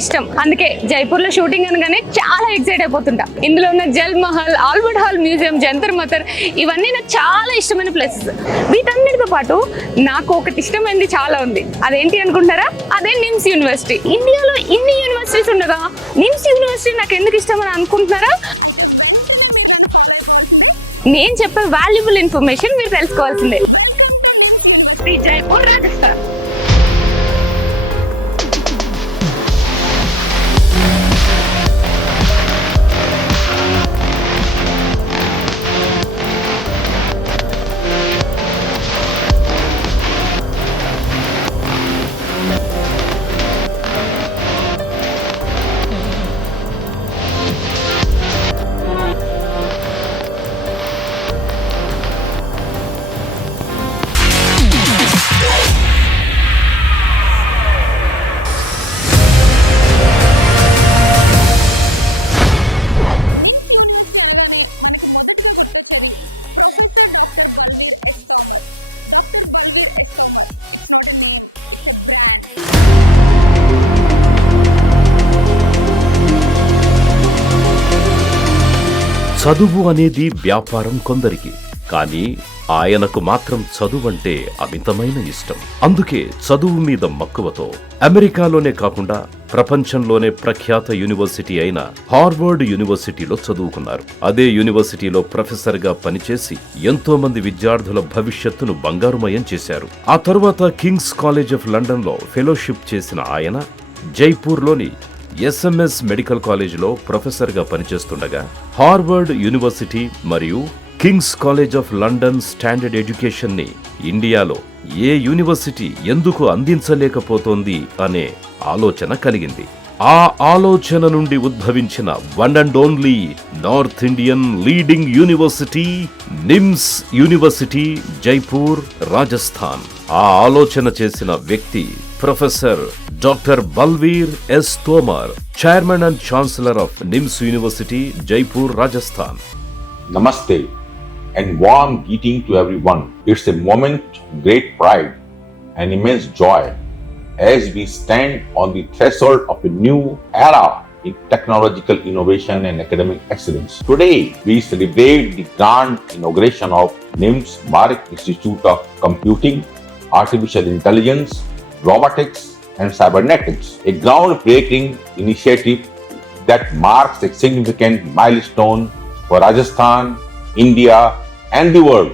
ఇష్టం. అందుకే జైపూర్లో షూటింగ్ అనగానే చాలా ఎక్సైట్ అయిపోతుంటా. ఇందులో ఉన్న Jal Mahal, Albert hall museum, Jantar Mantar ఇవన్నీ నాకు చాలా ఇష్టమైన ప్లేసెస్. వీటన్నిటితో పాటు నాకు ఒకటి ఇష్టమైనది చాలా ఉంది. అదేంటి అనుకుంటారా? అదే నిమ్స్ యూనివర్సిటీ. ఇండియాలో ఇన్ని యూనివర్సిటీస్ ఉండగా నిమ్స్ యూనివర్సిటీ నాకు ఎందుకు ఇష్టం అని అనుకుంటున్నారా? అయితే వెంటనే మీరు నన్ను ఫాలో అయిపోవాల్సిందే. నేను చెప్పే వాల్యుబుల్ ఇన్ఫర్మేషన్ మీరు తెలుసుకోవాల్సిందే. Welcome to NIMS university, Jaipur, Rajasthan. NIMS university అనగానే మనకి మొదటిగా గుర్తొచ్చేది professor doctor Balvir S Tomar. Doctor Balvir S Tomar, it's not a name, it's a brand. చదువు అనేది వ్యాపారం కొందరికి, కానీ ఆయనకు మాత్రం చదువు అంటే అమితమైన ఇష్టం. అందుకే చదువు మీద మక్కువతో అమెరికాలోనే కాకుండా ప్రపంచంలోనే ప్రఖ్యాత యూనివర్సిటీ అయిన హార్వర్డ్ యూనివర్సిటీలో చదువుకున్నారు. అదే యూనివర్సిటీలో ప్రొఫెసర్ గా పనిచేసి ఎంతో మంది విద్యార్థుల భవిష్యత్తును బంగారుమయం చేశారు. ఆ తరువాత కింగ్స్ కాలేజ్ ఆఫ్ లండన్ లో ఫెలోషిప్ చేసిన ఆయన జైపూర్లోని SMS మెడికల్ కాలేజీలో ప్రొఫెసర్ గా పనిచేస్తుండగా హార్వర్డ్ యూనివర్సిటీ మరియు Kings college of London standard education ని ఇండియాలో ఏ యూనివర్సిటీ ఎందుకు అందించలేకపోతోంది అనే ఆలోచన కలిగింది. ఆ ఆలోచన నుండి ఉద్భవించిన one and only north Indian leading university NIMS university, Jaipur, Rajasthan. ఆ ఆలోచన చేసిన వ్యక్తి professor doctor Balvir S Tomar, chairman and chancellor of NIMS university, Jaipur, Rajasthan. Namaste and warm greeting to everyone. It's a moment of great pride and immense joy as we stand on the threshold of a new era in technological innovation and academic excellence. Today, we celebrate the grand inauguration of NIMS Marik Institute of Computing, Artificial Intelligence, Robotics and Cybernetics, a groundbreaking initiative that marks a significant milestone for Rajasthan, India and the world.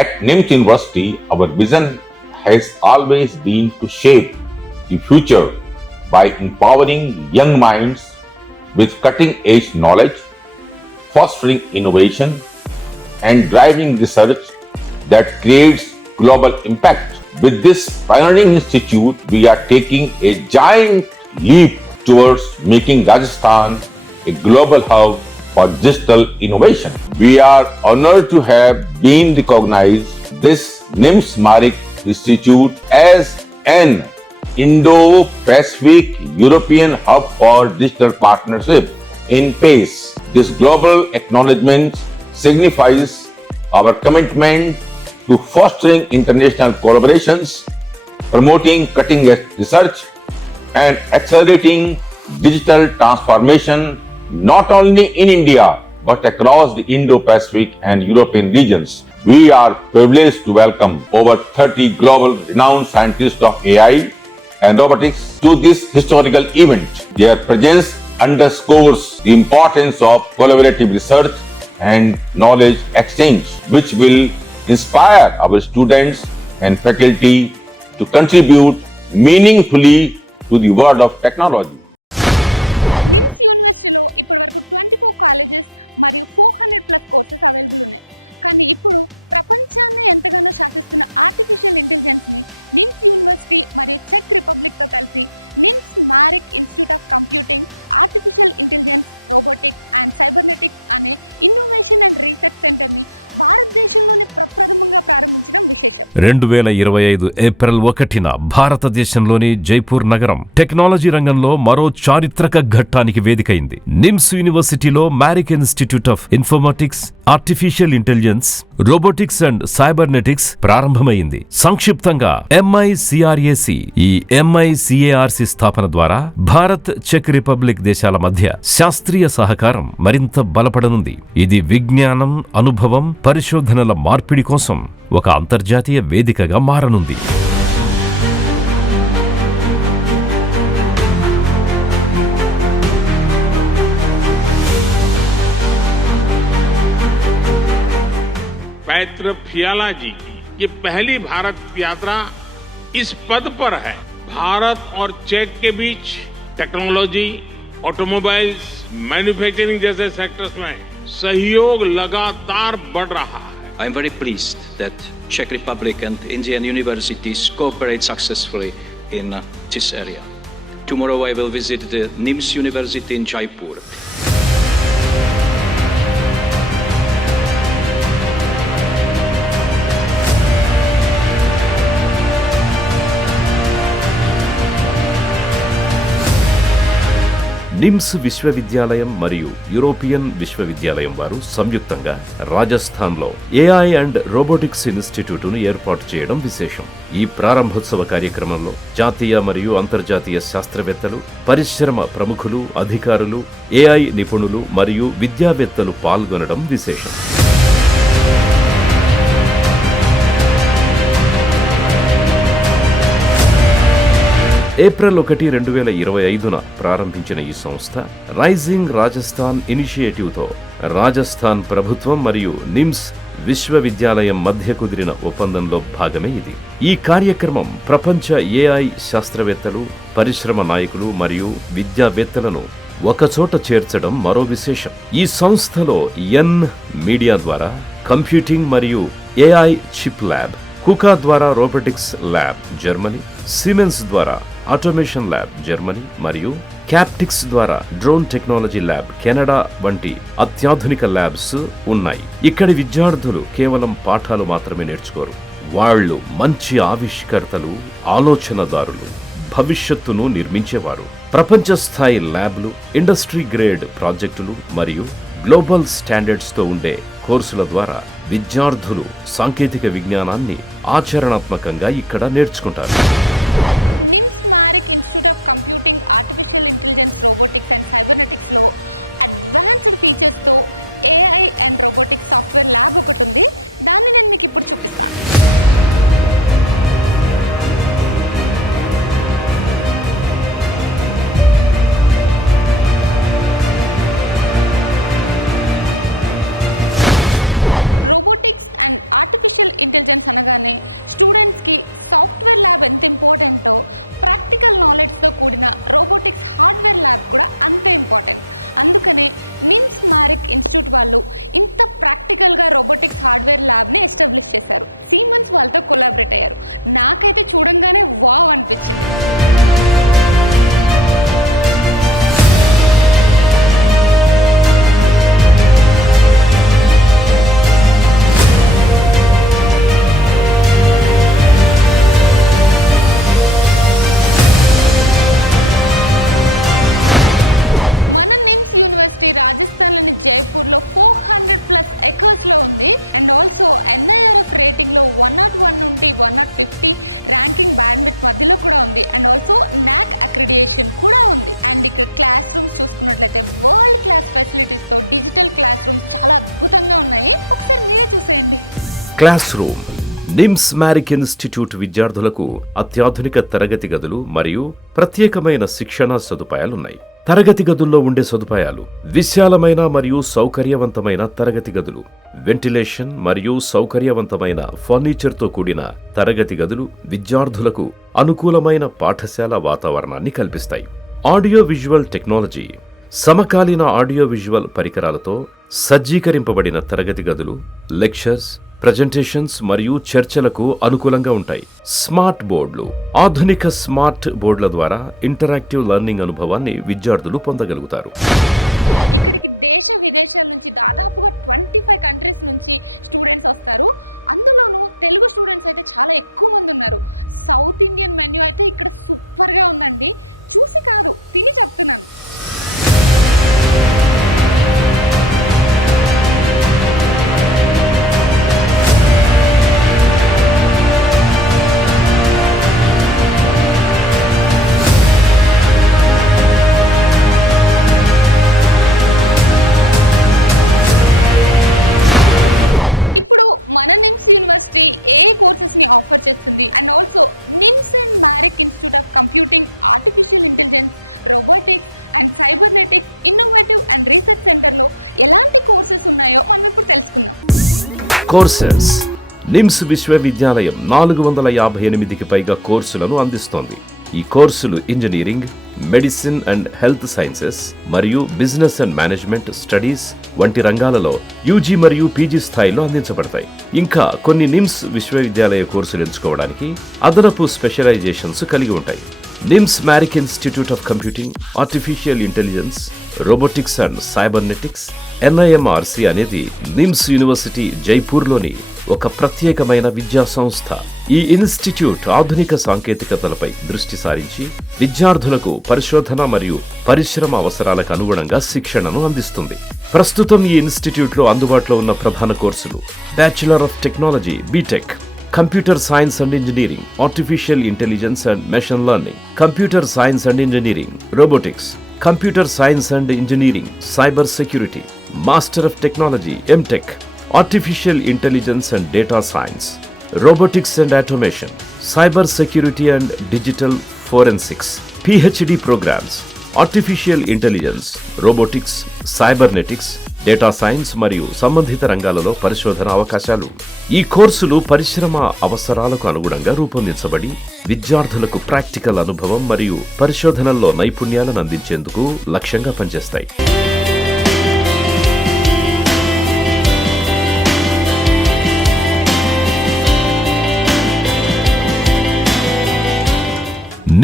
At NIMS University, our vision has always been to shape the future by empowering young minds with cutting-edge knowledge, fostering innovation and driving research that creates global impact. With this pioneering institute, we are taking a giant leap towards making Rajasthan a global hub for digital innovation. We are honored to have been recognized this NIMS Marik Institute as an Indo-Pacific European Hub for Digital Partnership in PACE. This global acknowledgement signifies our commitment to fostering international collaborations, promoting cutting-edge research, and accelerating digital transformation not only in India but across the Indo-Pacific and European regions. We are privileged to welcome over 30 global renowned scientists of AI and robotics to this historical event. Their presence underscores the importance of collaborative research and knowledge exchange, which will inspire our students and faculty to contribute meaningfully to the world of technology. NIMS యూనివర్సిటీలో ఇప్పటి వరకు 24 colleges మరియు 400+ courses available ఉన్నాయి. కానీ ఇప్పుడు ప్రపంచాన్ని ఎంతగానో శాసిస్తున్న ఆర్టిఫిషియల్ ఇంటెలిజెన్స్ని నిమ్స్ యూనివర్సిటీ మరియు చెక్ రిపబ్లిక్తో కలిసి NIMS Marik institute of computing, artificial intelligence, robotics and cybernetics అనే ఇన్నోవేషన్ అండ్ రీసెర్చ్ సెంటర్ని భారతదేశంలోనే ప్రప్రథమంగా ప్రారంభించడం విశేషం. 2025 ఏప్రిల్ 1న భారతదేశంలోని జైపూర్ నగరం టెక్నాలజీ రంగంలో మరో చారిత్రక ఘట్టానికి వేదికైంది. నిమ్స్ యూనివర్సిటీలో Marik institute of informatics, artificial intelligence, robotics and cybernetics ప్రారంభమైంది. సంక్షిప్తంగా MICRAC. ఈ MICARC స్థాపన ద్వారా భారత్, చెక్ రిపబ్లిక్ దేశాల మధ్య శాస్త్రీయ సహకారం మరింత బలపడనుంది. ఇది విజ్ఞానం, అనుభవం, పరిశోధనల మార్పిడి కోసం ఒక అంతర్జాతీయ వేదికగా మారనుంది. पैत्र फियाला जी की ये पहली भारत यात्रा इस पद पर है। भारत और चेक के बीच टेक्नोलॉजी, ऑटोमोबाइल्स, मैन्युफैक्चरिंग जैसे सेक्टर्स में सहयोग लगातार बढ़ रहा है. I am very pleased that Czech Republic and Indian universities cooperate successfully in this area. Tomorrow I will visit the NIMS University in Jaipur. NIMS విశ్వవిద్యాలయం మరియు యూరోపియన్ విశ్వవిద్యాలయం వారు సంయుక్తంగా రాజస్థాన్లో AI అండ్ రోబోటిక్స్ ఇన్స్టిట్యూటును ఏర్పాటు చేయడం విశేషం. ఈ ప్రారంభోత్సవ కార్యక్రమంలో జాతీయ మరియు అంతర్జాతీయ శాస్త్రవేత్తలు, పరిశ్రమ ప్రముఖులు, అధికారులు, AI నిపుణులు మరియు విద్యావేత్తలు పాల్గొనడం విశేషం. ఏప్రిల్ 1, 2025న ప్రారంభించిన ఈ సంస్థ రైజింగ్ రాజస్థాన్ ఇనిషియేటివ్తో రాజస్థాన్ ప్రభుత్వం మరియు నిమ్స్ విశ్వవిద్యాలయం మధ్య కుదిరిన ఒప్పందంలో భాగమే ఇది. ఈ కార్యక్రమం ప్రపంచ AI శాస్త్రవేత్తలు, పరిశ్రమ నాయకులు మరియు విద్యావేత్తలను ఒకచోట చేర్చడం మరో విశేషం. ఈ సంస్థలో మీడియా ద్వారా కంప్యూటింగ్ మరియు AI చిప్ ల్యాబ్, కుకా ద్వారా రోబోటిక్స్ ల్యాబ్ జర్మనీ, సిమెన్స్ ద్వారా ఆటోమేషన్ ల్యాబ్ జర్మనీ మరియు క్యాప్టిక్స్ ద్వారా డ్రోన్ టెక్నాలజీ ల్యాబ్ కెనడా వంటి అత్యాధునిక ల్యాబ్స్ ఉన్నాయి. ఇక్కడి విద్యార్థులు కేవలం పాఠాలు మాత్రమే నేర్చుకోరు. వాళ్ళు మంచి ఆవిష్కర్తలు, ఆలోచనదారులు, భవిష్యత్తును నిర్మించేవారు. ప్రపంచ స్థాయి ల్యాబ్లు, ఇండస్ట్రీ గ్రేడ్ ప్రాజెక్టులు మరియు గ్లోబల్ స్టాండర్డ్స్తో ఉండే కోర్సుల ద్వారా విద్యార్థులు సాంకేతిక విజ్ఞానాన్ని ఆచరణాత్మకంగా ఇక్కడ నేర్చుకుంటారు. NIMS మ్యారిక్ institute of computing, artificial intelligence, robotics and సైబర్నెటిక్స్లో అడ్వాన్స్డ్ ఫీచర్స్తో AI and robotics software lab ఒకటి ఉంది. దాన్ని నేను మీకు ఇప్పుడు చూపిస్తాను. రోబోటిక్స్ అండ్ ఆర్టిఫిషియల్ ఇంటెలిజెన్స్ అనగానే స్టూడెంట్స్కి సాఫ్ట్వేర్ ల్యాబ్ ఎంత ఇంపార్టెంటో, ప్రాక్టికల్ నాలెడ్జ్తో కూడిన రోబోటిక్స్ హార్డ్వేర్ ల్యాబ్ కూడా అంతే ఇంపార్టెంట్. అందుకనే నిమ్స్ మ్యారిక్ ఇన్స్టిట్యూట్ వాళ్ళు ఇంత ప్రాక్టికల్గా రోబోటిక్స్ హార్డ్వేర్ ల్యాబ్ని ఎస్టాబ్లిష్ చేశారు. సీమెన్స్ వాళ్ళతో కొలాబరేట్ అయ్యారు. నాకైతే చూడంగానే వావ్ అనిపించింది. మన నిమ్స్ యూనివర్సిటీ రాజస్థాన్లోని జైపూర్లో 400+ ఎకర్స్లో ఉంది. అండ్ ఆల్సో NIRF రేటింగ్లో 101 నుండి 150 ర్యాంకింగ్ బ్యాండ్విడ్త్ మధ్యలో కూడా ఉంది. అండ్ ఆల్సో NAAC అక్రిడియేషన్ కూడా ఉంది. అండ్ ఇక్కడ క్లాస్ రూమ్స్ చూసుకున్నట్లయితే వరల్డ్ క్లాస్ ఫెసిలిటీస్తో డిజిటల్ క్లాస్ రూమ్స్ చాలా అద్భుతంగా ఉన్నాయి. ఒకసారి మీరే చూసేయండి. Class room. నిమ్స్ మ్యారిక్ ఇన్స్టిట్యూట్ విద్యార్థులకు అత్యాధునిక తరగతి గదులు మరియు ప్రత్యేకమైన శిక్షణా సదుపాయాలున్నాయి. తరగతి గదుల్లో ఉండే సదుపాయాలు: విశాలమైన మరియు సౌకర్యవంతమైన తరగతి గదులు, వెంటిలేషన్ మరియు సౌకర్యవంతమైన ఫర్నిచర్తో కూడిన తరగతి గదులు విద్యార్థులకు అనుకూలమైన పాఠశాల వాతావరణాన్ని కల్పిస్తాయి. Audio visual technology. సమకాలీన ఆడియో విజువల్ పరికరాలతో సజ్జీకరింపబడిన తరగతి గదులు, లెక్చర్స్, ప్రజెంటేషన్స్ మరియు చర్చలకు అనుకూలంగా ఉంటాయి. స్మార్ట్ బోర్డులు. ఆధునిక స్మార్ట్ బోర్డుల ద్వారా ఇంటరాక్టివ్ లెర్నింగ్ అనుభవాన్ని విద్యార్థులు పొందగలుగుతారు. ఇక్కడికి దేశ విదేశాల నుంచి దాదాపుగా 25 కంట్రీస్ నుంచి స్టూడెంట్స్ వస్తారు. అందులోనూ తెలుగు స్టూడెంట్స్ అయితే చాలా ఎక్కువ మంది ఉన్నారు. సౌత్ ఇండియన్ మెన్యూ అయితే ఇక్కడ సూపర్గా ఉందండి. చూసి కాదు, తిని చెప్తున్నాను. ఇప్పుడు మన నిమ్స్ యూనివర్సిటీ ఏ కోర్సెస్ని ఆఫర్ చేస్తుంది and also NIMS and Marik institute of computing, artificial intelligence, robotics and cybernetics innovative and research సెంటర్లో ఎలాంటి కోర్సెస్ ఉన్నాయో మనం ఇప్పుడు తెలుసుకుందాం. కోర్సెస్. నిమ్స్ విశ్వవిద్యాలయం 458కి పైగా కోర్సులను అందిస్తోంది. ఈ కోర్సులు engineering, medicine and health sciences మరియు బిజినెస్ అండ్ మేనేజ్మెంట్ స్టడీస్ వంటి రంగాలలో యూజీ మరియు పీజీ స్థాయిలో అందించబడతాయి. ఇంకా కొన్ని నిమ్స్ విశ్వవిద్యాలయ కోర్సులు ఎంచుకోవడానికి అదనపు స్పెషలైజేషన్స్ కలిగి ఉంటాయి. NIMS మ్యారిక్ institute of computing, artificial intelligence, robotics and cybernetics NIMRC అనేది నిమ్స్ యూనివర్సిటీ జైపూర్లోని ఒక ప్రత్యేకమైన విద్యా సంస్థ. ఈ ఇన్స్టిట్యూట్ ఆధునిక సాంకేతికతలపై దృష్టి సారించి విద్యార్థులకు పరిశోధన మరియు పరిశ్రమ అవసరాలకు అనుగుణంగా శిక్షణను అందిస్తుంది. ప్రస్తుతం ఈ ఇన్స్టిట్యూట్లో అందుబాటులో ఉన్న ప్రధాన కోర్సులు bachelor of technology BTech, computer science and engineering, artificial intelligence and machine learning, computer science and engineering, robotics, computer science and engineering, cyber security, master of technology MTech, artificial intelligence and data science, robotics and automation, cyber security and digital forensics, PhD programmes, artificial intelligence, robotics, cybernetics, data science మరియు సంబంధిత రంగాలలో పరిశోధన అవకాశాలు. ఈ కోర్సులు పరిశ్రమ అవసరాలకు అనుగుణంగా రూపొందించబడి విద్యార్థులకు ప్రాక్టికల్ అనుభవం మరియు పరిశోధనల్లో నైపుణ్యాలను అందించేందుకు లక్ష్యంగా పనిచేస్తాయి.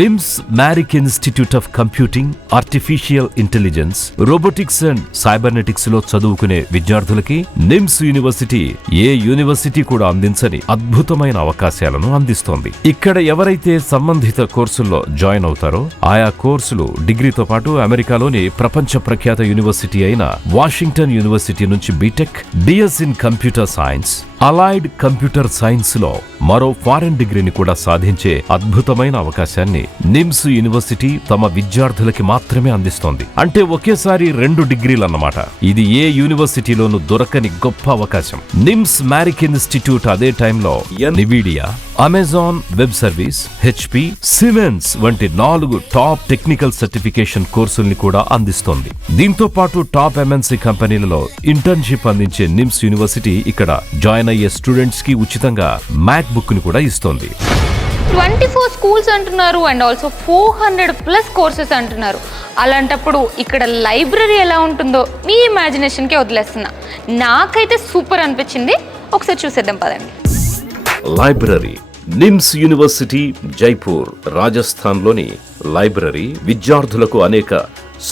NIMS మ్యారిక్ institute of computing, artificial intelligence, robotics and cybernetics లో చదువుకునే విద్యార్థులకి నిమ్స్ యూనివర్సిటీ ఏ యూనివర్సిటీ కూడా అందించని అద్భుతమైన అవకాశాలను అందిస్తోంది. ఇక్కడ ఎవరైతే సంబంధిత కోర్సుల్లో జాయిన్ అవుతారో ఆయా కోర్సులు డిగ్రీతో పాటు అమెరికాలోని ప్రపంచ ప్రఖ్యాత యూనివర్సిటీ అయిన వాషింగ్టన్ యూనివర్సిటీ నుంచి BTech, BS in computer science, allied computer science లో మరో ఫారెన్ డిగ్రీని కూడా సాధించే అద్భుతమైన అవకాశాన్ని నిమ్స్ యూనివర్సిటీ తమ విద్యార్థులకి మాత్రమే అందిస్తోంది. అంటే ఒకేసారి 2 డిగ్రీలన్నమాట. ఇది ఏ యూనివర్సిటీలోనూ దొరకని గొప్ప అవకాశం. నిమ్స్ మ్యారిక్ ఇన్స్టిట్యూట్ అదే టైంలో NVIDIA, Amazon web service, HP, siemens వంటి 4 టాప్ టెక్నికల్ సర్టిఫికేషన్ కోర్సుల్ని కూడా అందిస్తోంది. దీంతో పాటు టాప్ MNC కంపెనీలలో ఇంటర్న్షిప్ అందించే నిమ్స్ యూనివర్సిటీ ఇక్కడ జాయిన్ అయ్యే స్టూడెంట్స్ కి ఉచితంగా MacBook ని కూడా ఇస్తోంది. 24 స్కూల్స్ అంటున్నారు అండ్ ఆల్సో 400+ కోర్సెస్ అంటున్నారు. అలాంటప్పుడు ఇక్కడ లైబ్రరీ ఎలా ఉంటుందో మీ ఇమాజినేషన్కే వదిలేస్తున్నా. నాకైతే సూపర్ అనిపించింది. ఒకసారి చూసేద్దాం పదండి. లైబ్రరీ. నిమ్స్ యూనివర్సిటీ జైపూర్, రాజస్థాన్లోని లైబ్రరీ విద్యార్థులకు అనేక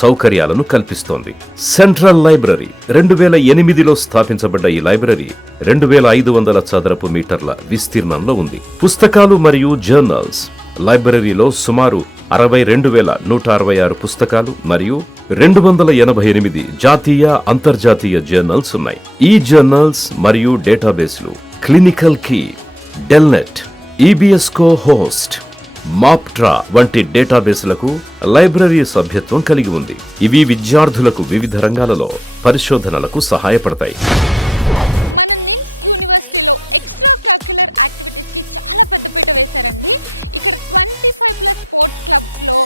సౌకర్యాలను కల్పిస్తోంది. సెంట్రల్ లైబ్రరీ 2008లో స్థాపించబడ్డ ఈ లైబ్రరీ 2500 చదరపు మీటర్ల విస్తీర్ణంలో ఉంది. పుస్తకాలు మరియు జర్నల్స్. లైబ్రరీలో సుమారు 62,166 పుస్తకాలు మరియు 288 జాతీయ, అంతర్జాతీయ జర్నల్స్ ఉన్నాయి. ఈ జర్నల్స్ మరియు డేటాబేస్లు క్లినికల్ కీ, డెల్నెట్, EBSCO హోస్ట్, మాప్ట్రా వంటి డేటాబేస్లకు లైబ్రరీ సభ్యత్వం కలిగి ఉంది. ఇవి విద్యార్థులకు వివిధ రంగాలలో పరిశోధనలకు సహాయపడతాయి. మన నిమ్స్ యూనివర్సిటీలో ఎక్స్ట్రా కరిక్యులర్ యాక్టివిటీస్కి చాలా పెద్దపీట వేశారండి. ఇక్కడ 25+ స్పోర్ట్స్ క్లబ్స్లో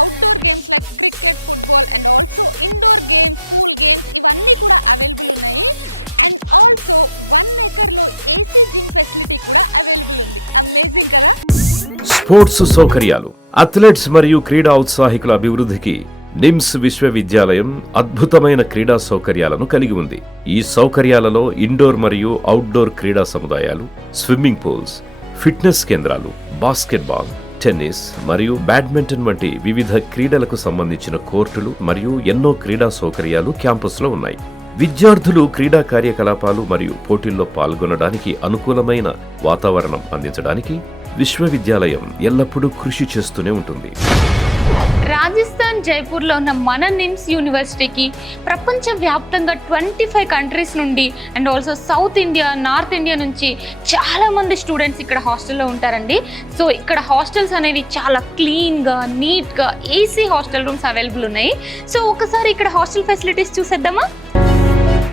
outdoor games like cricket, football and also indoor games, pool games ఇవన్నీ కూడా అవైలబుల్ ఉన్నాయి. అండ్ ఆల్సో 1 ఎకర్లో AC జిమ్ ఫెసిలిటీ కూడా అవైలబుల్ ఉంది. అమేజింగ్ కదా. స్పోర్ట్స్ సౌకర్యాలు. అథ్లెట్స్ మరియు క్రీడా ఉత్సాహికుల అభివృద్ధికి నిమ్స్ విశ్వవిద్యాలయం అద్భుతమైన క్రీడా సౌకర్యాలను కలిగి ఉంది. ఈ సౌకర్యాలలో ఇండోర్ మరియు అవుట్డోర్ క్రీడా సముదాయాలు, స్విమ్మింగ్ పూల్స్, ఫిట్నెస్ కేంద్రాలు, బాస్కెట్బాల్, టెన్నిస్ మరియు బ్యాడ్మింటన్ వంటి వివిధ క్రీడలకు సంబంధించిన కోర్టులు మరియు ఎన్నో క్రీడా సౌకర్యాలు క్యాంపస్లో ఉన్నాయి. విద్యార్థులు క్రీడా కార్యకలాపాలు మరియు పోటీల్లో పాల్గొనడానికి అనుకూలమైన వాతావరణం అందించడానికి విశ్వవిద్యాలయం ఎల్లప్పుడూ కృషి చేస్తూనే ఉంటుంది. రాజస్థాన్ జైపూర్లో ఉన్న మన నిమ్స్ యూనివర్సిటీకి ప్రపంచవ్యాప్తంగా 25 కంట్రీస్ నుండి and also south India, north India నుంచి చాలామంది స్టూడెంట్స్ ఇక్కడ హాస్టల్లో ఉంటారండి. సో ఇక్కడ హాస్టల్స్ అనేవి చాలా క్లీన్గా, నీట్గా, ఏసీ హాస్టల్ రూమ్స్ అవైలబుల్ ఉన్నాయి. సో ఒకసారి ఇక్కడ హాస్టల్ ఫెసిలిటీస్ చూసేద్దామా?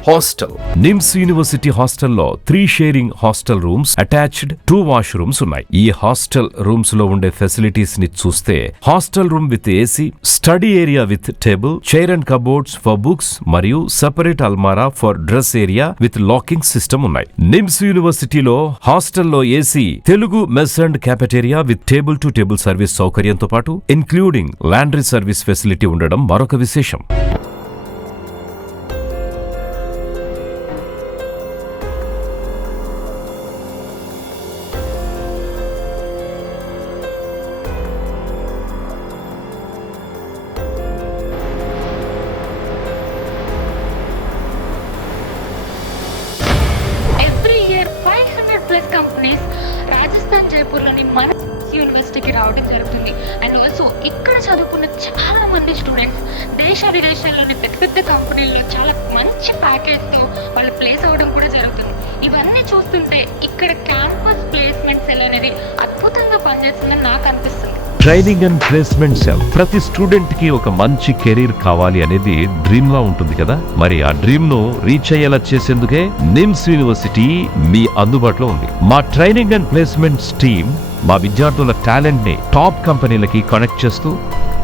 హాస్టల్. నిమ్స్ యూనివర్సిటీ హాస్టల్లో 3 sharing hostel rooms, attached 2 washrooms ఉన్నాయి. ఈ హాస్టల్ రూమ్స్ లో ఉండే ఫెసిలిటీస్ ని చూస్తే hostel room with AC, study area with table, chair and cupboards for books మరియు సెపరేట్ అల్మారా for dress area with locking system ఉన్నాయి. నిమ్స్ యూనివర్సిటీలో హాస్టల్లో AC, Telugu mess and cafeteria with table to table service సౌకర్యంతో పాటు ఇన్క్లూడింగ్ లాండ్రీ సర్వీస్ ఫెసిలిటీ ఉండడం మరొక విశేషం. Every year 500+ companies Rajasthan జైపూర్లోని మన యూనివర్సిటీకి రావడం జరుగుతుంది. అండ్ ఆల్సో ఇక్కడ చదువుకున్న చాలామంది స్టూడెంట్స్ దేశ విదేశాల్లోని పెద్ద పెద్ద కంపెనీల్లో చాలా మంచి ప్యాకేజ్తో వాళ్ళు ప్లేస్ అవ్వడం కూడా జరుగుతుంది. ఇవన్నీ చూస్తుంటే ఇక్కడ క్యాంపస్ ప్లేస్మెంట్ సెల్ అనేది అద్భుతంగా పనిచేస్తుందని నాకు అనిపిస్తుంది. ట్రైనింగ్ అండ్ ప్లేస్మెంట్ సెల్ ప్రతి స్టూడెంట్ కి ఒక మంచి కెరీర్ కావాలి అనేది డ్రీమ్ లా ఉంటుంది కదా. మరి ఆ డ్రీమ్ ను రీచ్ అయ్యేలా చేసేందుకే నిమ్స్ యూనివర్సిటీ మీ అందుబాటులో ఉంది. మా ట్రైనింగ్ అండ్ ప్లేస్మెంట్స్ టీమ్ మా విద్యార్థుల టాలెంట్ ని టాప్ కంపెనీలకి కనెక్ట్ చేస్తూ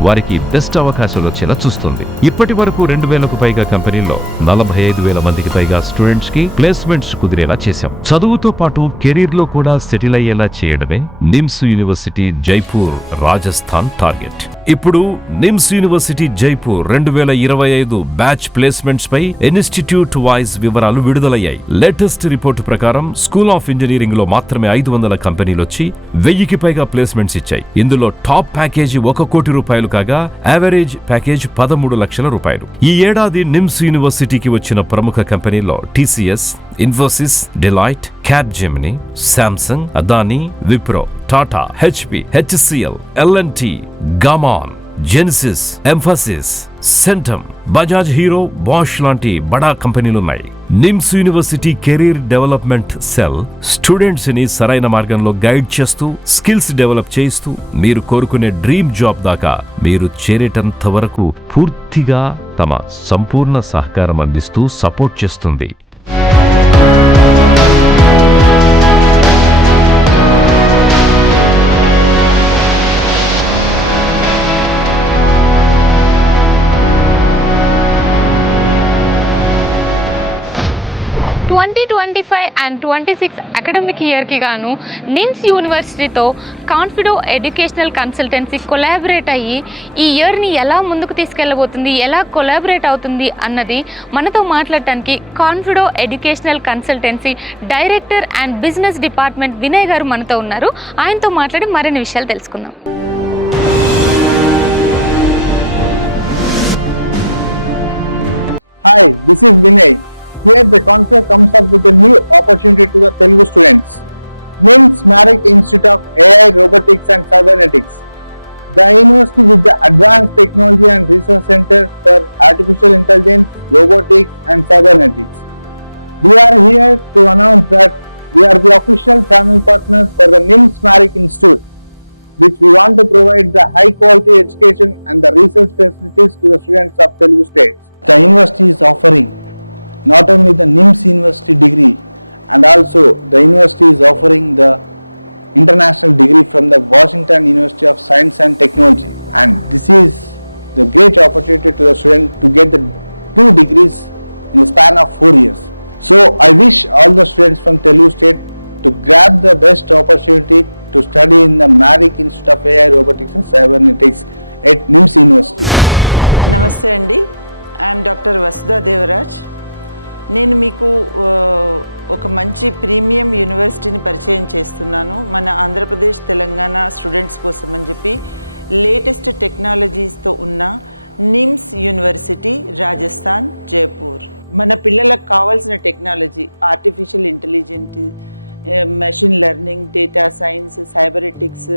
వారికి బెస్ట్ అవకాశాలు వచ్చేలా చూస్తుంది. ఇప్పటి వరకు 2000కు పైగా కంపెనీల్లో 45,000 మందికి పైగా స్టూడెంట్స్ కి ప్లేస్మెంట్స్ కుదిరేలా చేశాం. చదువుతో పాటు కెరీర్ లో కూడా సెటిల్ అయ్యేలా చేయడమే నిమ్స్ యూనివర్సిటీ జైపూర్ రాజస్థాన్ టార్గెట్. ఇప్పుడు NIMS university Jaipur 2025 batch placements పై ఇన్స్టిట్యూట్ వైజ్ వివరాలు విడుదలయ్యాయి. లేటెస్ట్ రిపోర్టు ప్రకారం స్కూల్ ఆఫ్ ఇంజనీరింగ్ లో మాత్రమే 500 కంపెనీలు వచ్చి 1000కి పైగా ప్లేస్మెంట్స్ ఇచ్చాయి. ఇందులో టాప్ ప్యాకేజీ 1 కోటి రూపాయలు కాగా యావరేజ్ ప్యాకేజ్ 13 లక్షల రూపాయలు. ఈ ఏడాది నిమ్స్ యూనివర్సిటీకి వచ్చిన ప్రముఖ కంపెనీల్లో TCS, Infosys, Deloitte, Capgemini, Samsung, Adani, Wipro, Tata, HP, HCL, LNT, Gammon, జెన్సిస్, ఎంఫసిస్, సెంటమ్, బజాజ్ హీరో, బాష్ లాంటి బడా కంపెనీలున్నాయి. NIMS university career development cell students ని సరైన మార్గంలో గైడ్ చేస్తూ స్కిల్స్ డెవలప్ చేయిస్తూ మీరు కోరుకునే డ్రీమ్ జాబ్ దాకా మీరు చేరేటంత వరకు పూర్తిగా తమ సంపూర్ణ సహకారం అందిస్తూ సపోర్ట్ చేస్తుంది. అండ్ 26 అకాడమిక్ ఇయర్కి గాను నిమ్స్ యూనివర్సిటీతో కాన్ఫిడో ఎడ్యుకేషనల్ కన్సల్టెన్సీ కొలాబరేట్ అయ్యి ఈ ఇయర్ని ఎలా ముందుకు తీసుకెళ్ళబోతుంది, ఎలా కొలాబరేట్ అవుతుంది అన్నది మనతో మాట్లాడటానికి కాన్ఫిడో educational consultancy director and business department Vinay గారు మనతో ఉన్నారు. ఆయనతో మాట్లాడి మరిన్ని విషయాలు తెలుసుకుందాం. Hi, this is Vinay. Here the conference comes up with a new opportunity to the Telugu students. NIMS Marek Institute of AI, Robotics and Cybernetics. The university with the Advanced Technology and Research Center for Artificial Intelligence, Robotics and Cybernetics. We are here to announce that we are the official channel partners for the NIMS Marek Institute, which we want to provide the high quality education and the research facilities to the students of Telugu states. The university is offering not only the NIMS University degree, and also the university is offering the international degree from the Washington University of Science and Technology, and this is the great opportunity to the student to get the 2 degrees in the span of 4 years. So I wish all the students from Telugu state to grab the best opportunity to study in the Marek Institute of AI, Robotics and Cybernetics at NIMS University. నమస్తే అండి, I'm doctor Vasudha Devaraj. నేను మీకు ఒక మంచి premium యూనివర్సిటీని పరిచయం చేస్తున్నాను. మన ఆంధ్రప్రదేశ్ తెలంగాణ స్టూడెంట్స్ కోసం అని చెప్పి లేటెస్ట్ టెక్నాలజీస్తో ఉన్న నిమ్స్ యూనివర్సిటీ, రాజస్థాన్, జైపూర్. మన పిల్లలకు కావాల్సిన technology, artificial intelligence, machine learning, data science, cybernetics,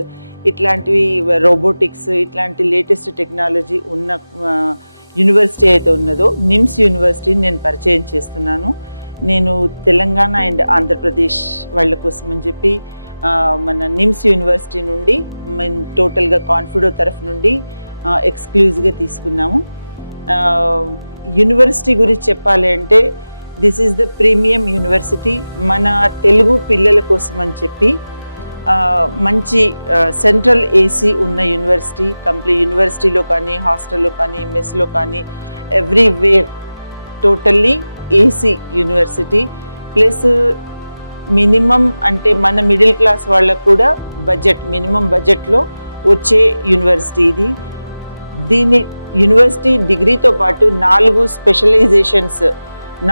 ఇట్లాంటివి, రోబోటిక్స్, ఇట్లాంటి లేటెస్ట్ టెక్నాలజీ ఉన్న యూనివర్సిటీ అయితే ఉన్నదో నిమ్స్ యూనివర్సిటీని నేను పరిచయం చేస్తున్నాను. నేను తెలంగాణ అండ్ ఆంధ్రప్రదేశ్ వాళ్ళ కోసం అని చెప్పి మన నిమ్స్ యూనివర్సిటీ నుండి మేము టోటల్గా కాన్ఫిడో తరఫు నుండి ఎక్స్క్లూజివ్గా తీసుకున్నాము. యూనివర్సిటీ గురించి చెప్పాలి అంటే this is the premium university. మన తెలుగు పిల్లల కోసం అని చెప్పి మంచి సెంట్రల్ ఏసీ ఉన్న యూనివర్సిటీ. యూనివర్సిటీలో కానీ, హాస్టల్లో కానీ, మెస్లో కానీ, everywhere totally AC university. Plus minimum అంటే మన మిడిల్ క్లాస్ వాళ్ళకు కూడా మినిమం బడ్జెట్లో వచ్చే యూనివర్సిటీ ఇది. దీని యూనివర్సిటీ డిగ్రీతో పాటు 4 స్పెషలైజేషన్స్,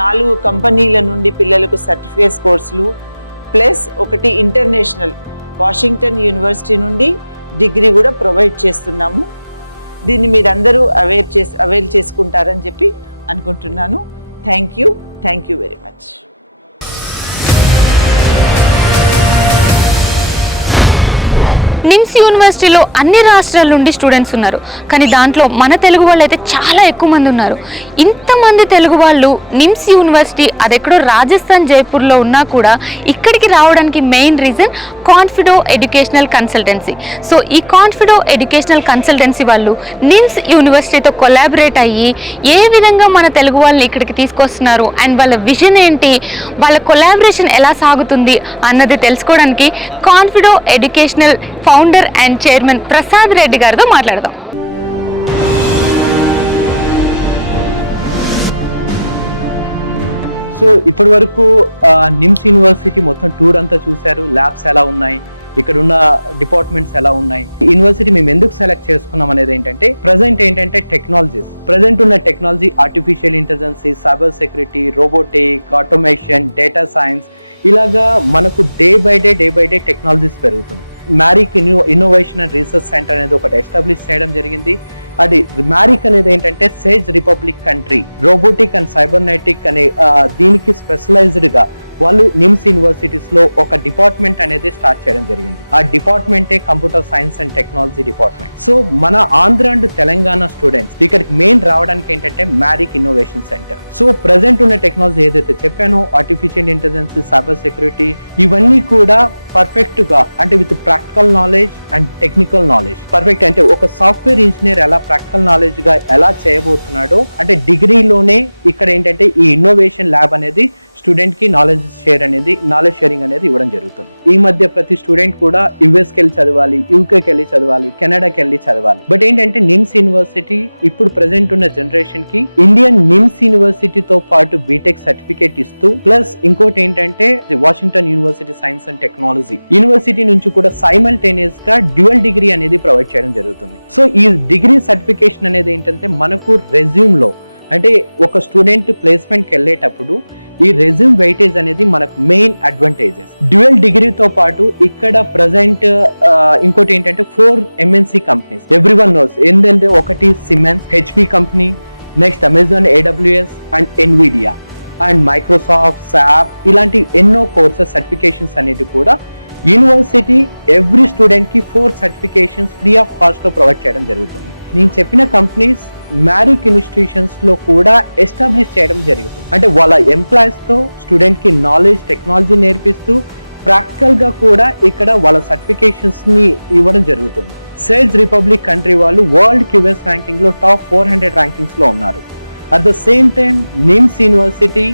4 కంపెనీల నుండి పిల్లలకు సర్టిఫికేట్స్ కోర్సులు, ప్లస్ ఒకటి ఇంటర్నేషనల్ వాషింగ్టన్ యూనివర్సిటీ నుండి డిగ్రీ కూడా ప్రొవైడ్ చేస్తున్నాము. దీన్ని మీరందరూ అవైల్ చేసుకుంటారని చెప్పి అనుకుంటున్నాను. Thank you very much. NIMS యూనివర్సిటీలో అన్ని రాష్ట్రాల నుండి స్టూడెంట్స్ ఉన్నారు, కానీ దాంట్లో మన తెలుగు వాళ్ళు అయితే చాలా ఎక్కువ మంది ఉన్నారు. ఇంతమంది తెలుగు వాళ్ళు నిమ్స్ యూనివర్సిటీ అది ఎక్కడో రాజస్థాన్, జైపూర్లో ఉన్నా కూడా ఇక్కడికి రావడానికి main reason కాన్ఫిడో educational consultancy. So ఈ కాన్ఫిడో ఎడ్యుకేషనల్ కన్సల్టెన్సీ వాళ్ళు నిమ్స్ యూనివర్సిటీతో కొలాబరేట్ అయ్యి ఏ విధంగా మన తెలుగు వాళ్ళని ఇక్కడికి తీసుకొస్తున్నారు అండ్ వాళ్ళ విజన్ ఏంటి, వాళ్ళ కొలాబరేషన్ ఎలా సాగుతుంది అన్నది తెలుసుకోవడానికి కాన్ఫిడో educational founder and chairman Prasad Reddy గారితో మాట్లాడదాం. సో ఇప్పటి వరకు నిమ్స్ యూనివర్సిటీ మొత్తం టూర్ అంతా చూశారు. ల్యాబ్స్ ఎలా ఉన్నాయి, ఇక్కడ ఉన్న డిపార్ట్మెంట్స్ ఎలా ఉన్నాయి, యూనివర్సిటీ మేము ఎందుకు సెలెక్ట్ చేసుకున్నాం అనేది ఏంటంటే ప్రజెంట్ ఉన్న technology artificial intelligence, cyber security, robotic, automation, data science, ఇలాగా మనకు డే బై డే టెక్నాలజీస్ పెరుగుతున్నాయి. మ్యారిక్ ఇన్నోవేషన్ అండ్ రీసెర్చ్ సెంటర్ అనేది ఒకటి ఎస్టాబ్లిష్ చేయడం జరిగింది. అది మ్యారిక్ అనేది ఏంటంటే Czech republic country robotic and cybernetic అనే దీనికి స్పెషలైజ్డ్గా వాళ్ళు నిమ్స్ యూనివర్సిటీస్లో ఒక డిపార్ట్మెంట్ అనేది స్టార్ట్ చేయడం జరిగింది. ఆ డిపార్ట్మెంటే computer science and technology department. So మన ఆంధ్ర అండ్ తెలంగాణ స్టూడెంట్స్ ఇక్కడికి మెయిన్ రావడానికి ఏంటంటే మ్యారిక్ ఇన్నోవేషన్ సెంటర్. సో ప్రజెంట్ ఉన్న టెక్నాలజీ ఏదైతే చెప్పానో ఆర్టిఫిషియల్ ఇంటెలిజెన్స్, సైబర్ సెక్యూరిటీ, ఇవన్నీ కూడా పర్ఫెక్ట్ గా అంటే with practical knowledge and technical knowledge. Perfect అంటే ఒక సాఫ్ట్వేర్ ఇంజనీర్ ఎలా ప్రాక్టికల్ నాలెడ్జ్ గా ఎలా చేయబోతున్నాడో అంటే డిగ్రీలోనే ఇక్కడ ఏంటంటే ఈ ఇన్నోవేషన్ ల్యాబ్ అనేది స్టూడెంట్ కి నాలెడ్జ్ షేరింగ్ అనేది ఇవ్వడం జరుగుతుంది. ఈ మధ్య ప్రతి స్టూడెంట్ కూడా యుఎస్కి వెళ్ళి చదవాలి, యూకేకి వెళ్ళి చదవాలి, కెనడాకి వెళ్ళి చదవాలి. బట్ ఏంటంటే నిమ్స్ యూనివర్సిటీ ఇప్పుడు ప్రెసెంట్ ఉన్న జనరేషన్ కి ఇండియన్ నిమ్స్ యూనివర్సిటీతో పాటు బీటెక్ సర్టిఫికేట్ ఇస్తూ ప్లస్ ఇంకోటి ఏంటంటే Washington university science and technology university నుంచి కూడా సైమల్టేనియస్ గా డ్యూయల్ డిగ్రీ అనేది ప్రొవైడ్ చేయడం జరుగుతుంది. సో ఈ డిగ్రీ సర్టిఫికేషన్ అనేది ఏంటంటే మనకు రెజ్యూమ్ లో అంటే ఒక స్టూడెంట్ ప్లేస్మెంట్కి వెళ్ళేటప్పుడు ఈ రెజ్యూమ్ వెయిటేజ్ అనేది మనకు మెయిన్ అడ్వాంటేజెస్. డ్యూయల్ డిగ్రీతో పాటు ఇక్కడ ప్రజెంట్ ఇంకోటి ఏంటంటే 4 MNC కంపెనీస్ ఎవ్రీవన్ నోస్ ఏంటంటే ఒకటి siemens, HP company, next Amazon AWS and Nvidia and Microsoft, SAP ఇలాంటి ఎన్నో కోర్సెస్ సర్టిఫికేషన్స్ అనేవి కూడా యూనివర్సిటీ ఎవ్రీ స్టూడెంట్ కి 4 సర్టిఫికేషన్స్ ఫ్రీ ఆఫ్ కాస్ట్ లో ప్రొవైడ్ చేయడం జరుగుతుంది. నేను చెప్పిన కంపెనీస్ మ్యారిక్ ఇన్స్టిట్యూషన్స్ లో కూడా ఎస్టాబ్లిష్ చేయడం జరుగుతుంది. అంటే వాళ్ళ ఎంప్లాయీస్ తో స్టూడెంట్ కి నాలెడ్జ్, టెక్నాలజీ నేర్పిస్తూ ప్రాక్టికల్ గా కూడా ఇక్కడ వాళ్ళ సర్టిఫికేషన్స్ ని ఇవ్వడం జరుగుతుంది. సేజ్ రిపబ్లిక్ కంట్రీ వాళ్ళు వరల్డ్ QS ర్యాంకింగ్ లో టాప్ 400 ర్యాంకింగ్స్ లో ఉన్నారు. At the same time NIMS university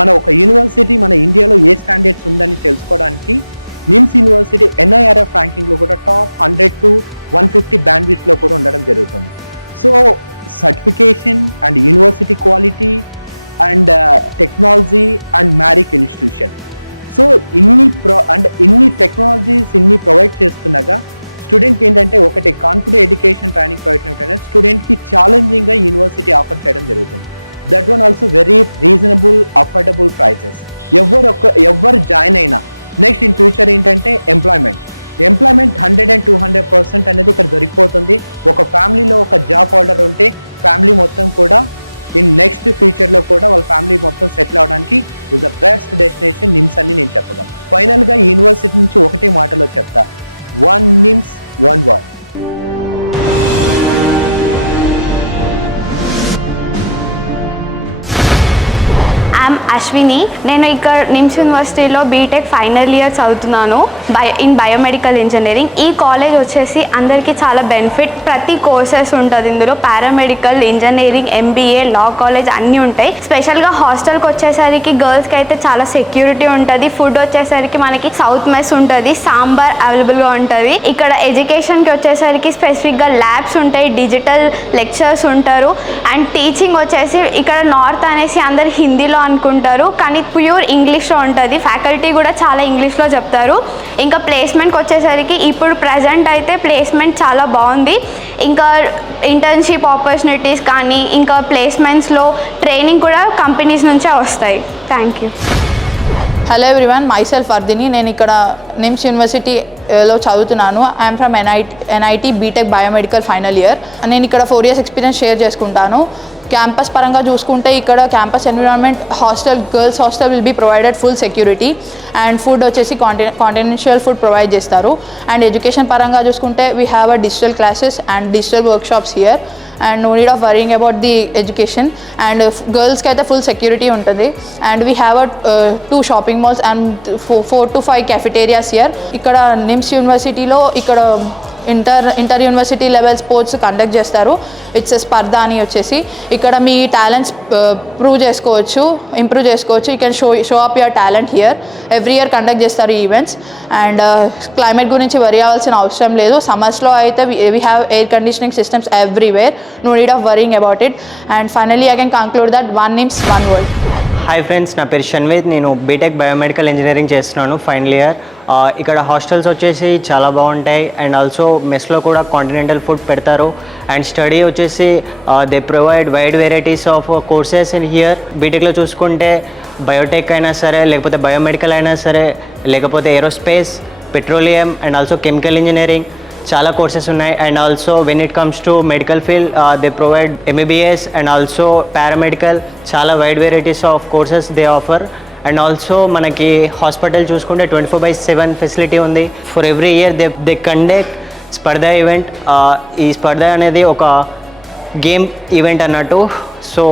మన ఒక యూనివర్సిటీ మన ఇండియాలో ఏ స్టాండర్డ్స్ ఉందని తెలుసుకోవడానికి నిమ్స్ యూనివర్సిటీ NIRF ర్యాంకింగ్ లో కూడా టాప్ 100 to 150 బ్యాండ్విడ్త్ లో కూడా ఉండడం జరుగుతుంది. So certification and university quality and technology and Marik institution. So ఇన్ని టెక్నాలజీస్ ఇన్ని ప్రొవైడ్ చేస్తుండగా స్టూడెంట్కి ఏంటంటే ఒకటి కాన్ఫిడెంట్ ఎడ్యుకేషన్ ట్రైనింగ్ ప్రొవైడ్ ఏంటంటే స్టూడెంట్కి ఛాలెంజింగ్గా యూనివర్సిటీ ఆఫర్ చేయడం జరుగుతుంది. That one also very reasonable affordable prices. ఎవరు జాయిన్ అయినా నెక్స్ట్ ఇన్ ఫ్యూచర్ ఏంటంటే ఎంప్లాయ్మెంట్ 100 and 200% అనేది ఇక్కడ దొరికిపోతుంది. ఒక ఫ్యామిలీలో ఒక జాబ్ హోల్డర్ ఉంటే ఫ్యామిలీ మొత్తం కూడా ఇన్ నెక్స్ట్ ఫ్యూచర్లో కూడా వాళ్ళ ఫ్యామిలీ మొత్తం సెటిల్ అవడానికి is the best destination NIMS అని నేను చెప్పగలను. ఫైనల్గా యూనివర్సిటీ నుంచి ఒకటే మాటలో చెప్తా, 1 NIMS 1 word. అశ్విని, నేను ఇక్కడ నిమ్స్ యూనివర్సిటీలో బీటెక్ ఫైనల్ ఇయర్ చదువుతున్నాను ఇన్ బయోమెడికల్ ఇంజనీరింగ్. ఈ కాలేజ్ వచ్చేసి అందరికీ చాలా బెనిఫిట్. ప్రతి కోర్సెస్ ఉంటుంది ఇందులో, paramedical, engineering, MBA, law college అన్నీ ఉంటాయి. స్పెషల్గా హాస్టల్కి వచ్చేసరికి గర్ల్స్కి అయితే చాలా సెక్యూరిటీ ఉంటుంది. ఫుడ్ వచ్చేసరికి మనకి సౌత్ మెస్ ఉంటుంది, సాంబార్ అవైలబుల్గా ఉంటుంది. ఇక్కడ ఎడ్యుకేషన్కి వచ్చేసరికి స్పెసిఫిక్గా ల్యాబ్స్ ఉంటాయి, డిజిటల్ లెక్చర్స్ ఉంటారు. అండ్ టీచింగ్ వచ్చేసి ఇక్కడ నార్త్ అనేసి అందరు హిందీలో అనుకుంటారు, కానీ ప్యూర్ ఇంగ్లీష్లో ఉంటుంది. ఫ్యాకల్టీ కూడా చాలా ఇంగ్లీష్లో చెప్తారు. ఇంకా ప్లేస్మెంట్కి వచ్చేసరికి ఇప్పుడు ప్రజెంట్ అయితే ప్లేస్మెంట్ చాలా బాగుంది. ఇంకా ఇంటర్న్షిప్ ఆపర్చునిటీస్ కానీ ఇంకా ప్లేస్మెంట్స్లో ట్రైనింగ్ కూడా కంపెనీస్ నుంచే వస్తాయి. Thank you. Hello everyone, myself Vardhini. నేను ఇక్కడ నిమ్స్ యూనివర్సిటీలో చదువుతున్నాను. I'm from NIT BTech biomedical final year. నేను ఇక్కడ 4 years ఎక్స్పీరియన్స్ షేర్ చేసుకుంటాను. క్యాంపస్ పరంగా చూసుకుంటే ఇక్కడ campus environment, hostel, girls hostel will be provided full security and food వచ్చేసి కాంటినెన్షియల్ ఫుడ్ ప్రొవైడ్ చేస్తారు. అండ్ ఎడ్యుకేషన్ పరంగా చూసుకుంటే we have a digital classes and digital workshops here and no need of worrying about the education. And గర్ల్స్కి అయితే full security ఉంటుంది. And we have 2 shopping malls and 4 to 5 cafeterias here. ఇక్కడ నిమ్స్ యూనివర్సిటీలో ఇక్కడ inter university level sports conduct చేస్తారు. It's Spardha అని వచ్చేసి ఇక్కడ మీ టాలెంట్స్ ఇంప్రూవ్ చేసుకోవచ్చు. You can show up your talent here. Every year conduct చేస్తారు ఈ ఈవెంట్స్. అండ్ క్లైమేట్ గురించి వరీ అవ్వాల్సిన అవసరం లేదు. సమ్మర్స్లో అయితే we have air conditioning systems everywhere. No need of worrying about it. And finally I can conclude that 1 NIMS 1 word. Hi friends, నా పేరు షన్వేద్. నేను బీటెక్ బయోమెడికల్ ఇంజనీరింగ్ చేస్తున్నాను ఫైనల్ ఇయర్. ఇక్కడ హాస్టల్స్ వచ్చేసి చాలా బాగుంటాయి అండ్ ఆల్సో మెస్లో కూడా కాంటినెంటల్ ఫుడ్ పెడతారు. అండ్ స్టడీ వచ్చేసి they provide wide varieties of courses in here. బీటెక్లో చూసుకుంటే బయోటెక్ అయినా సరే, లేకపోతే బయోమెడికల్ అయినా సరే, లేకపోతే aerospace, petroleum and also chemical engineering చాలా కోర్సెస్ ఉన్నాయి. And also when it comes to medical field they provide MBBS and also paramedical. చాలా wide varieties of courses they offer. And also మనకి హాస్పిటల్ చూసుకుంటే 24/7 facility ఉంది. For every year they conduct Spardha event. ఈ స్పర్ధ అనేది ఒక game event అన్నట్టు. So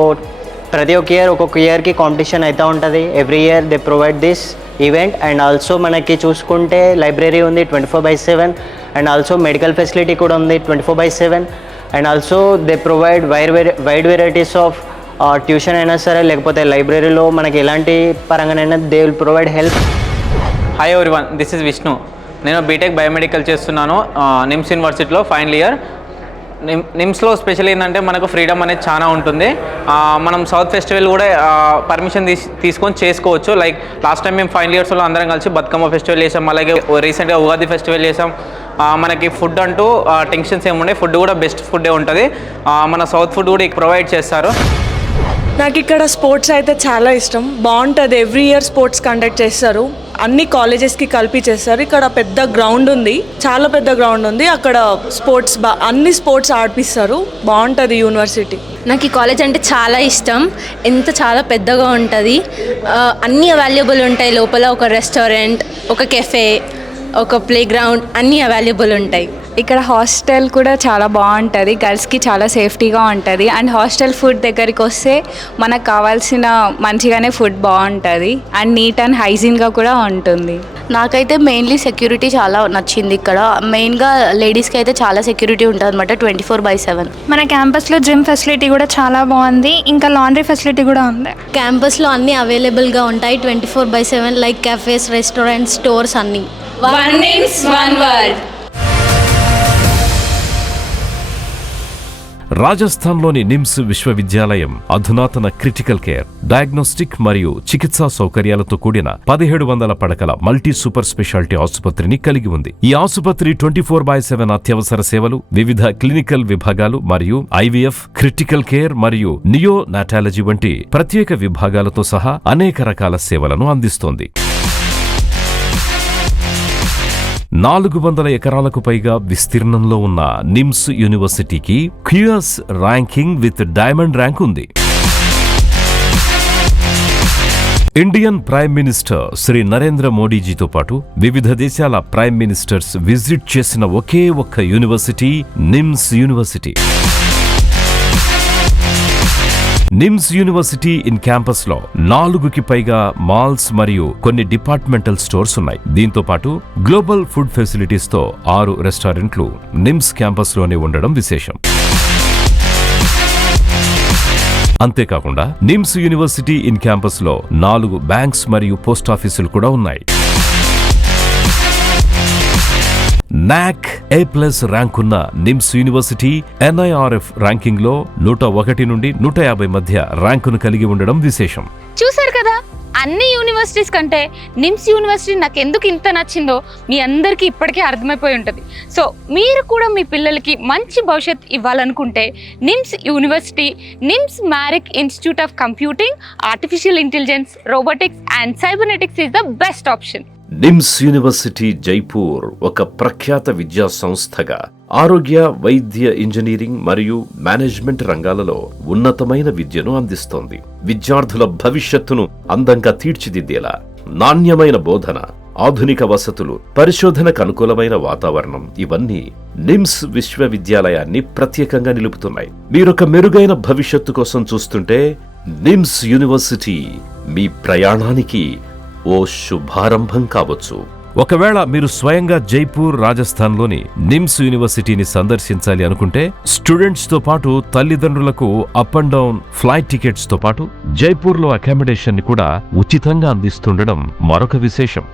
ప్రతి ఒక్క ఇయర్ ఒక్కొక్క ఇయర్కి కాంపిటీషన్ అవుతూ ఉంటుంది. Every year they provide this event. And also మనకి చూసుకుంటే లైబ్రరీ ఉంది 24/7 అండ్ ఆల్సో మెడికల్ ఫెసిలిటీ కూడా ఉంది 24/7. And also they provide wide varieties of tuition అయినా సరే, లేకపోతే లైబ్రరీలో మనకి ఎలాంటి పరంగానైనా they will provide help. Hi everyone, this is Vishnu. నేను బీటెక్ బయోమెడికల్ చేస్తున్నాను నిమ్స్ యూనివర్సిటీలో ఫైనల్ ఇయర్. నిమ్స్లో స్పెషల్ ఏంటంటే మనకు ఫ్రీడమ్ అనేది చాలా ఉంటుంది. మనం సౌత్ ఫెస్టివల్ కూడా పర్మిషన్ తీసుకొని చేసుకోవచ్చు. లైక్ లాస్ట్ టైం మేము ఫైనల్ ఇయర్స్లో అందరం కలిసి బతుకమ్మ ఫెస్టివల్ చేసాం. అలాగే రీసెంట్గా ఉగాది ఫెస్టివల్ చేసాం. మనకి ఫుడ్ అంటూ టెన్షన్స్ ఏముండే, ఫుడ్ కూడా బెస్ట్ ఫుడ్డే ఉంటుంది. మన సౌత్ ఫుడ్ కూడా ప్రొవైడ్ చేస్తారు. నాకు ఇక్కడ స్పోర్ట్స్ అయితే చాలా ఇష్టం, బాగుంటుంది. ఎవ్రీ ఇయర్ స్పోర్ట్స్ కండక్ట్ చేస్తారు, అన్ని కాలేజెస్కి కలిపి చేస్తారు. ఇక్కడ పెద్ద గ్రౌండ్ ఉంది, చాలా పెద్ద గ్రౌండ్ ఉంది. అక్కడ అన్ని స్పోర్ట్స్ ఆడిపిస్తారు, బాగుంటుంది యూనివర్సిటీ. నాకు ఈ కాలేజ్ అంటే చాలా ఇష్టం. చాలా పెద్దగా ఉంటుంది, అన్నీ అవైలబుల్ ఉంటాయి. లోపల ఒక రెస్టారెంట్, ఒక కెఫే, ఒక ప్లే గ్రౌండ్, అన్నీ అవైలబుల్ ఉంటాయి. ఇక్కడ హాస్టల్ కూడా చాలా బాగుంటుంది, గర్ల్స్కి చాలా సేఫ్టీగా ఉంటుంది. అండ్ హాస్టల్ ఫుడ్ దగ్గరికి వస్తే మనకు కావాల్సిన మంచిగానే ఫుడ్ బాగుంటుంది అండ్ నీట్ అండ్ హైజీన్గా కూడా ఉంటుంది. నాకైతే మెయిన్లీ సెక్యూరిటీ చాలా నచ్చింది. ఇక్కడ మెయిన్గా లేడీస్కి అయితే చాలా సెక్యూరిటీ ఉంటుంది అనమాట 24/7. మన క్యాంపస్లో జిమ్ ఫెసిలిటీ కూడా చాలా బాగుంది, ఇంకా లాండ్రీ ఫెసిలిటీ కూడా ఉంది. క్యాంపస్లో అన్నీ అవైలబుల్గా ఉంటాయి 24/7, లైక్ cafes, రెస్టారెంట్స్, స్టోర్స్ అన్నీ. 1 NIMS 1 word. రాజస్థాన్లోని నిమ్స్ విశ్వవిద్యాలయం అధునాతన క్రిటికల్ కేర్, డయాగ్నోస్టిక్ మరియు చికిత్సా సౌకర్యాలతో కూడిన 1700 పడకల మల్టీ సూపర్ స్పెషాలిటీ ఆసుపత్రిని కలిగి ఉంది. ఈ ఆసుపత్రి 24/7 అత్యవసర సేవలు, వివిధ క్లినికల్ విభాగాలు మరియు IVF, క్రిటికల్ కేర్ మరియు నియోనాటాలజీ వంటి ప్రత్యేక విభాగాలతో సహా అనేక రకాల సేవలను అందిస్తోంది. 400 ఎకరాలకు పైగా విస్తీర్ణంలో ఉన్న నిమ్స్ యూనివర్సిటీకి QS ranking with diamond rank ఉంది. Indian prime minister Shri Narendra మోడీజీతో పాటు వివిధ దేశాల ప్రైమ్ మినిస్టర్స్ విజిట్ చేసిన ఒకే ఒక్క university NIMS university. NIMS university in campus లో 4కి పైగా మాల్స్ మరియు కొన్ని డిపార్ట్మెంటల్ స్టోర్స్ ఉన్నాయి. దీంతో పాటు గ్లోబల్ ఫుడ్ ఫెసిలిటీస్ తో 6 రెస్టారెంట్లు నిమ్స్ క్యాంపస్ లోనే ఉండడం విశేషం. అంతేకాకుండా నిమ్స్ యూనివర్సిటీ ఇన్ క్యాంపస్ లో 4 బ్యాంక్స్ మరియు పోస్ట్ ఆఫీసులు కూడా ఉన్నాయి. NAC A+ ర్యాంక్ ఉన్న నిమ్స్ యూనివర్సిటీ NIRF ర్యాంకింగ్ లో 101 నుండి 150 మధ్య ర్యాంకును కలిగి ఉండడం విశేషం. చూసారు కదా, అన్ని యూనివర్సిటీస్ కంటే నిమ్స్ యూనివర్సిటీ నాకు ఎందుకు ఇంత నచ్చిందో మీ అందరికీ ఇప్పటికే అర్థమైపోయి ఉంటుంది. సో మీరు కూడా మీ పిల్లలకి మంచి భవిష్యత్ ఇవ్వాలనుకుంటే NIMS university, NIMS మ్యారిక్ institute of computing, artificial intelligence, robotics and cybernetics is the best option. NIMS university Jaipur ఒక ప్రఖ్యాత విద్యా సంస్థగా ఆరోగ్య, వైద్య, ఇంజనీరింగ్ మరియు మేనేజ్మెంట్ రంగాలలో ఉన్నతమైన విద్యను అందిస్తోంది. విద్యార్థుల భవిష్యత్తును అందంగా తీర్చిదిద్దేలా నాణ్యమైన బోధన, ఆధునిక వసతులు, పరిశోధనకు అనుకూలమైన వాతావరణం ఇవన్నీ నిమ్స్ విశ్వవిద్యాలయాన్ని ప్రత్యేకంగా నిలుపుతున్నాయి. మీరొక మెరుగైన భవిష్యత్తు కోసం చూస్తుంటే నిమ్స్ యూనివర్సిటీ మీ ప్రయాణానికి ఓ శుభారంభం కావచ్చు. ఒకవేళ మీరు స్వయంగా జైపూర్, రాజస్థాన్లోని నిమ్స్ యూనివర్సిటీని సందర్శించాలి అనుకుంటే స్టూడెంట్స్ తో పాటు తల్లిదండ్రులకు up and down flight tickets తో పాటు జైపూర్లో అకామిడేషన్ ని కూడా ఉచితంగా అందిస్తుండడం మరొక విశేషం.